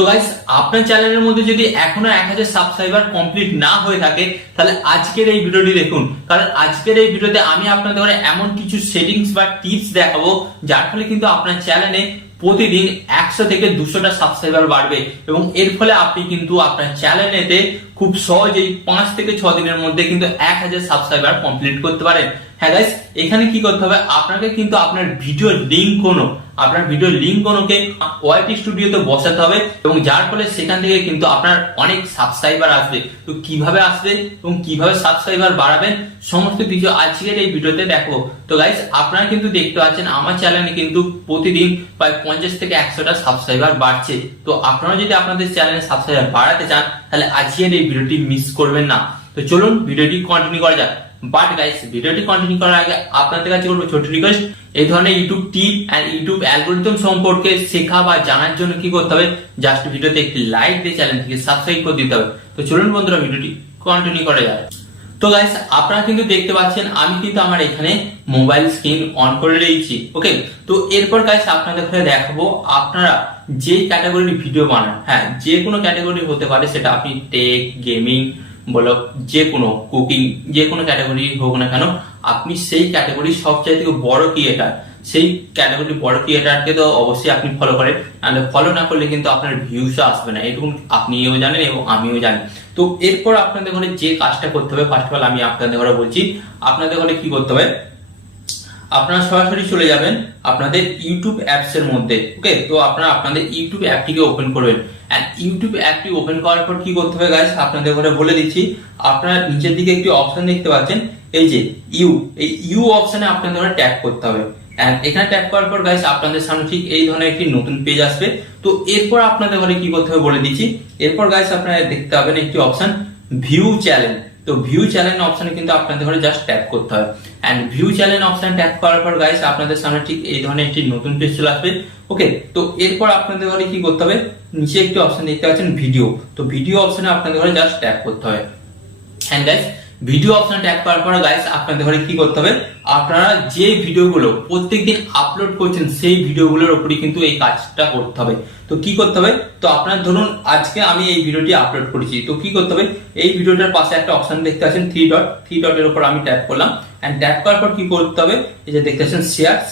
তো গাইস, আপনার চ্যানেলের মধ্যে যদি এখনো 1000 সাবস্ক্রাইবার কমপ্লিট না হয়ে থাকে, তাহলে আজকের এই ভিডিওটি দেখুন। কারণ আজকের এই ভিডিওতে আমি আপনাদের এমন কিছু সেটিংস বা টিপস দেখাবো, যার ফলে কিন্তু আপনার চ্যানেলে প্রতিদিন 100 থেকে 200টা সাবস্ক্রাইবার বাড়বে এবং এর ফলে আপনি কিন্তু আপনার চ্যানেলেতে খুব সহজেই 5 থেকে 6 দিনের মধ্যে কিন্তু 1000 সাবস্ক্রাইবার কমপ্লিট করতে পারেন। হ্যাঁ গাইস, এখানে কি করতে হবে, আপনাকে কিন্তু আপনার ভিডিও লিংক কোনোকে ওয়াইটি স্টুডিওতে বসাতে হবে এবং যার ফলে সেখান থেকে কিন্তু আপনার অনেক সাবস্ক্রাইবার আসবে। তো কিভাবে আসবে এবং কিভাবে সাবস্ক্রাইবার বাড়াবেন সমস্ত কিছু আজকের এই ভিডিওতে দেখো। তো গাইস, আপনারা কিন্তু দেখতে পাচ্ছেন আমার চ্যানেলে কিন্তু প্রতিদিন প্রায় 50 থেকে 100টা সাবস্ক্রাইবার বাড়ছে। তো আপনারা যদি আপনাদের চ্যানেলে সাবস্ক্রাইবার বাড়াতে চান, তাহলে আজকের এই ভিডিওটি মিস করবেন না। তো চলুন ভিডিওটি কন্টিনিউ করা যাক। বাট গাইস, ভিডিওটি কন্টিনিউ করার আগে আপনাদের কাছে করবো ছোট রিকোয়েস্ট, এই ধরনের YouTube tip and YouTube algorithm সম্পর্কে শেখা বা জানার জন্য কি করতে হবে, জাস্ট ভিডিওতে একটি লাইক দিয়ে চ্যানেলটিকে সাবস্ক্রাইব করে দিতে হবে। তো চলুন বন্ধুরা, ভিডিওটি কন্টিনিউ করা যায়। তো গাইস, আপনারা কিন্তু দেখতে পাচ্ছেন আমি কিন্তু আমার এখানে মোবাইল স্ক্রিন অন করে রেখেছি। ওকে, তো এরপর গাইস আপনাদের দেখাবো আপনারা যে ক্যাটাগরির ভিডিও বানান, হ্যাঁ যে কোনো ক্যাটাগরি হতে পারে, সেটা আপনি টেক, গেমিং বলো, যে কোনো কুকিং, যে কোনো ক্যাটাগরি হোক না কেন, আপনি সেই ক্যাটাগরি সবচাইতে বড় ক্রিয়েটার, সেই ক্যাটাগরি বড় ক্রিয়েটারকে তো অবশ্যই আপনি ফলো করেন। আর ফলো না করলে কিন্তু আপনার ভিউস আসবে না, এটুকু আপনিও জানেন এবং আমিও জানি। তো এরপর আপনাদের ঘরে যে কাজটা করতে হবে, ফার্স্ট অফ অল আমি আপনাদের ঘরে বলছি, আপনাদের ঘরে কি করতে হবে, আপনারা সরাসরি চলে যাবেন আপনাদের ইউটিউব অ্যাপস এর মধ্যে। ওকে, তো আপনারা আপনাদের ইউটিউব অ্যাপটিকে ওপেন করবেন। এন্ড ইউটিউব অ্যাপটি ওপেন করার পর কি করতে হবে গাইস, আপনাদের ঘরে বলে দিচ্ছি, আপনারা নিচের দিকে একটি অপশন দেখতে পাচ্ছেন, এই যে ইউ অপশনে আপনাদের ঘরে ট্যাপ করতে হবে। এন্ড এখানে ট্যাপ করার পর গাইস আপনাদের সামনে ঠিক এই ধরনের একটি নতুন পেজ আসবে। তো এরপর আপনাদের ঘরে কি করতে হবে বলে দিচ্ছি, এরপর গাইস আপনারা দেখতে পাবেন একটি অপশন ভিউ চ্যানেল। তো ভিউ চ্যানেল অপশনে কিন্তু আপনাদের ঘরে জাস্ট ট্যাপ করতে হবে। And view channel option tap করার পর গাইস আপনাদের সামনে ঠিক এই ধরনের একটি নতুন পেজ চলে আসবে। ওকে, তো এরপর আপনাদের ঘরে কি করতে হবে, নিচে একটি অপশন দেখতে পাচ্ছেন ভিডিও, তো ভিডিও অপশনে আপনাদের ঘরে জাস্ট ট্যাপ করতে হবে। And guys, video option tap করার পর গাইস আপনাদের ঘরে কি করতে হবে, আপনারা যে ভিডিওগুলো প্রত্যেকদিন আপলোড করছেন সেই ভিডিওগুলোর উপরই কিন্তু এই কাজটা করতে হবে। তো কি করতে হবে, তো আপনার ধরুন আজকে আমি এই ভিডিওটি আপলোড করেছি, তো কি করতে হবে, এই ভিডিওটার পাশে একটা অপশন দেখতে পাচ্ছেন থ্রি ডটের উপর আমি ট্যাপ করলাম। এন্ড ট্যাপ করার পর কি করতে হবে, এই যে দেখতে পাচ্ছেন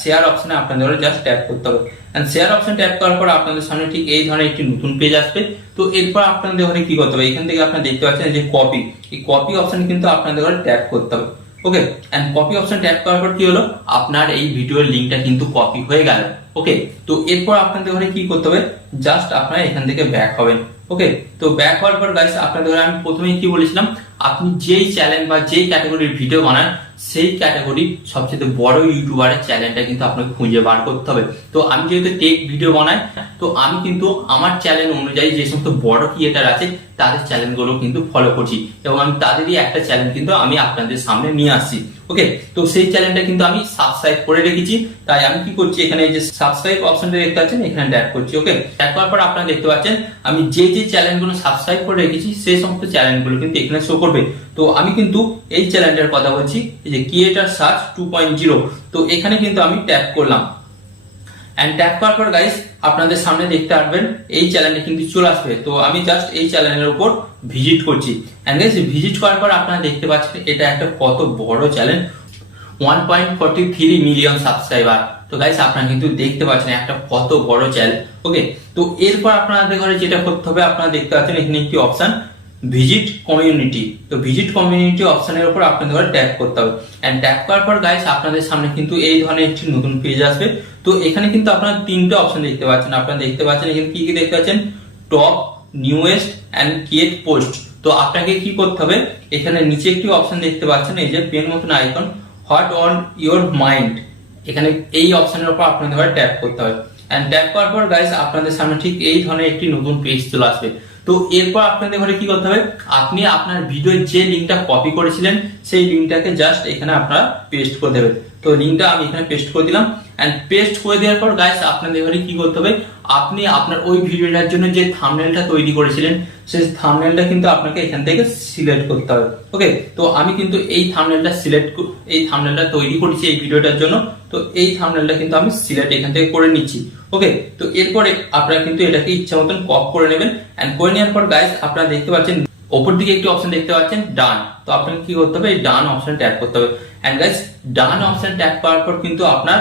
শেয়ার অপশনে আপনাদের ঘরে জাস্ট ট্যাপ করতে হবে। এন্ড শেয়ার অপশন ট্যাপ করার পর আপনাদের সামনে ঠিক এই ধরনের একটি নতুন পেজ আসবে। তো এরপর আপনাদের ঘরে কি করতে হবে, এখান থেকে আপনারা দেখতে পাচ্ছেন যে কপি, এই কপি অপশন কিন্তু আপনাদের ঘরে ট্যাপ করতে হবে। ওকে, এন্ড কপি অপশন ট্যাপ করার পর কি হলো, আপনার এই ভিডিওর লিংকটা কিন্তু কপি হয়ে গেল। ওকে, তো এরপর আপনাদের ঘরে কি করতে হবে, জাস্ট আপনারা এখান থেকে ব্যাক হবেন। ওকে, তো ব্যাক হওয়ার পর গাইস আপনাদের ঘরে আমি প্রথমেই কি বলেছিলাম, আপনি যেই চ্যানেল বা যেই ক্যাটাগরির ভিডিও বানান, সেই ক্যাটাগরি সবচেয়ে বড় ইউটিউবারের চ্যানেলটা কিন্তু আপনাকে খুঁজে বার করতে হবে। তো আমি যেহেতু টেক ভিডিও বানাই, তো আমি কিন্তু আমার চ্যানেল অনুযায়ী যে সমস্ত বড় ক্রিয়েটার আছে তাদের চ্যানেলগুলো কিন্তু ফলো করছি এবং আমি তাদেরই একটা চ্যানেল কিন্তু আমি আপনাদের সামনে নিয়ে আসছি। ওকে, তো সেই চ্যানেলটা কিন্তু আমি সাবস্ক্রাইব করে রেখেছি, তাই আমি কি করছি, এখানে যে সাবস্ক্রাইব অপশনটা দেখতে পাচ্ছেন এখানে ট্যাপ করছি। ওকে, ট্যাপ করার পর আপনারা দেখতে পাচ্ছেন আমি যে চ্যানেলগুলো সাবস্ক্রাইব করে রেখেছি সেই সমস্ত চ্যানেলগুলো কিন্তু এখানে শো করবে। তো আমি কিন্তু এই চ্যানেলটার কথা বলছি, এই যে ক্রিয়েটার সার্চ 2.0, তো এখানে কিন্তু আমি ট্যাপ করলাম। এন্ড ট্যাপ করার পর গাইস আপনাদের সামনে দেখতে পারবেন এই চ্যানেলটা কিন্তু চলে আসবে। তো আমি জাস্ট এই চ্যানেলের উপর ভিজিট করছি। এন্ড গাইস, ভিজিট করার পর আপনারা দেখতে পাচ্ছেন এটা একটা কত বড় চ্যানেল, 1.43 মিলিয়ন সাবস্ক্রাইবার। তো গাইস আপনারা কিন্তু দেখতে পাচ্ছেন একটা কত বড় চ্যানেল। ওকে, তো এরপর আপনাদের ঘরে যেটা করতে হবে, আপনারা দেখতে পাচ্ছেন এখানে একটি অপশন ভিজিট কমিউনিটি, তো ভিজিট কমিউনিটি অপশনের উপর আপনাদের ঘরে ট্যাপ করতে হবে। এন্ড ট্যাপ করার পর গাইস আপনাদের সামনে কিন্তু এই ধরনের একটি নতুন পেজ আসবে। তো এখানে কিন্তু আপনারা তিনটে অপশন দেখতে পাচ্ছেন, আপনারা দেখতে পাচ্ছেন এখানে কি কি দেখতে পাচ্ছেন, top, newest and create post. তো আপনাকে কি করতে হবে, এখানে নিচে একটি অপশন দেখতে পাচ্ছেন, এই যে পেন মতন icon, what on your mind, এখানে এই অপশনের উপর আপনাদের ঘরে ট্যাপ করতে হবে। এন্ড ট্যাপ করার পর গাইস আপনাদের সামনে ঠিক এই ধরনের একটি নতুন পেজ চলে আসবে। তো এরপর আপনাদের ঘরে কি করতে হবে, আপনি আপনার ভিডিওর যে লিংকটা কপি করেছিলেন সেই লিংকটাকে জাস্ট এখানে আপনারা পেস্ট করে দেবেন। তো লিংকটা আমি এখানে পেস্ট করে দিলাম। এন্ড পেস্ট করে দেওয়ার পর গাইস আপনাদের ঘরে কি করতে হবে, আপনি আপনার ওই ভিডিওটার জন্য যে থাম্বনেলটা তৈরি করেছিলেন সেই থাম্বনেলটা কিন্তু আপনাকে এখান থেকে সিলেক্ট করতে হবে। ওকে, তো আমি কিন্তু এই থাম্বনেলটা তৈরি করেছি এই ভিডিওটার জন্য, তো এই থাম্বনেলটা কিন্তু আমি সিলেক্ট এখান থেকে করে নিচ্ছি। ওকে, তো এরপরে আপনারা কিন্তু এটাকে ইচ্ছা মতন কপ করে নেবেন। এন্ড করে নেওয়ার পর গাইস আপনারা দেখতে পাচ্ছেন ওপর দিকে একটি অপশন দেখতে পাচ্ছেন ডান। তো আপনাকে কি করতে হবে, এই ডান অপশন ট্যাপ করতে হবে। And guys done option tap করার পর কিন্তু আপনার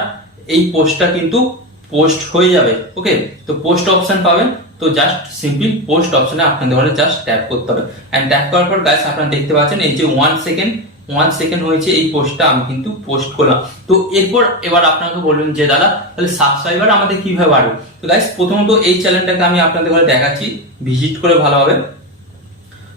এই পোস্টটা কিন্তু পোস্ট হয়ে যাবে। ওকে, তো পোস্ট অপশন পাবেন, তো জাস্ট সিম্পল পোস্ট অপশনে আপনাদের ঘরে জাস্ট ট্যাপ করতে হবে। এন্ড ট্যাপ করার পর গাইস আপনারা দেখতে পাচ্ছেন এই যে 1 সেকেন্ড হয়েছে এই পোস্টটা আমি কিন্তু পোস্ট করলাম। তো এরপর এবার আপনাকে বলবেন যে দাদা তাহলে সাবস্ক্রাইবার আমাদের কিভাবে বাড়বে। তো গাইস প্রথমত এই চ্যানেলটাকে আমি আপনাদের ঘরে দেখাচ্ছি, ভিজিট করে ভালোভাবে।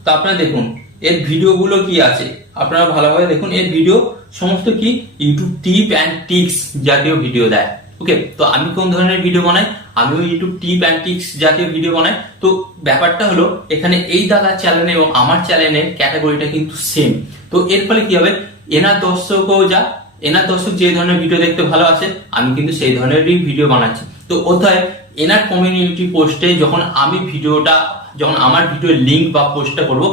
তো আপনারা দেখুন এর ভিডিওগুলো কি আছে, আপনারা ভালোভাবে দেখুন। এর ভিডিও সমস্ত কি ইউটিউব টিপ অ্যান্ড টিক্স জাতীয় ভিডিও দেয়। ওকে, তো আমি কোন ধরনের ভিডিও বানাই, আমিও ইউটিউব টিপ অ্যান্ড টিক্স জাতীয় ভিডিও বানাই। তো ব্যাপারটা হলো এখানে এই দাদার চ্যানেলে এবং আমার চ্যানেলের ক্যাটাগরিটা কিন্তু সেম। তো এর ফলে কি হবে, এনার দর্শক যে ধরনের ভিডিও দেখতে ভালো আছে, আমি কিন্তু সেই ধরনেরই ভিডিও বানাচ্ছি। তো অতএব এনার কমিউনিটি পোস্টে যখন আমার ভিডিওর লিঙ্ক বা পোস্টটা করবো,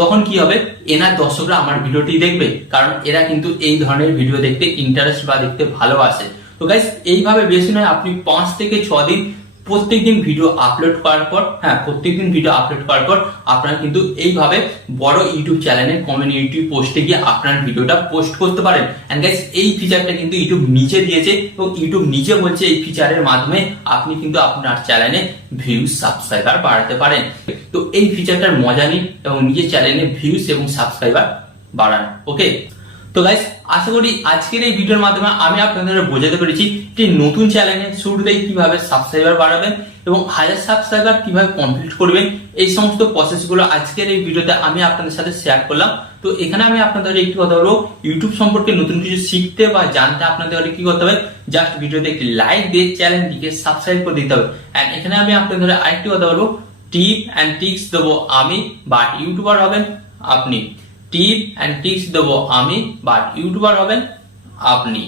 তখন কি হবে, এনার দর্শকরা আমার ভিডিওটি দেখবে, কারণ এরা কিন্তু এই ধরনের ভিডিও দেখতে ইন্টারেস্ট বা দেখতে ভালোবাসে। তো গাইস এইভাবে বেশি নয়, আপনি 5 থেকে 6 দিন প্রত্যেকদিন ভিডিও আপলোড করার পর আপনারা কিন্তু এইভাবে বড় ইউটিউব চ্যানেলের কমিউনিটি পোস্টে গিয়ে আপনার ভিডিওটা পোস্ট করতে পারেন। এন্ড গাইস এই ফিচারটা কিন্তু ইউটিউব নিজে দিয়েছে এবং ইউটিউব নিজে বলছে এই ফিচারের মাধ্যমে আপনি কিন্তু আপনার চ্যানেলে ভিউজ সাবস্ক্রাইবার বাড়াতে পারেন। তো এই ফিচারটার মজা নিন এবং নিজের চ্যানেলে ভিউজ এবং সাবস্ক্রাইবার বাড়ান। ওকে, তো গাইস আশা করি আজকের এই ভিডিওর মাধ্যমে আমি আপনাদের বোঝাতে পেরেছি যে নতুন চ্যানেলে শুরুতেই কিভাবে সাবস্ক্রাইবার বাড়াবেন এবং 1000 সাবস্ক্রাইবার কিভাবে কমপ্লিট করবেন, এই সমস্ত প্রসেসগুলো আজকের এই ভিডিওতে আমি আপনাদের সাথে শেয়ার করলাম। তো এখানে আমি আপনাদের একটি কথা বলবো, ইউটিউব সম্পর্কে নতুন কিছু শিখতে বা জানতে আপনাদের কি করতে হবে, জাস্ট ভিডিওতে একটি লাইক দিয়ে চ্যানেলটিকে সাবস্ক্রাইব করে দিতে হবে। এন্ড এখানে আমি আপনাদের আরেকটি কথা বলবো, টিপ অ্যান্ড টিক্স দেবো আমি, বাট ইউটিউবার হবেন আপনি। টিপ অ্যান্ড টিক্স দেবো আমি, বাট ইউটিউবার হবেন আপনি।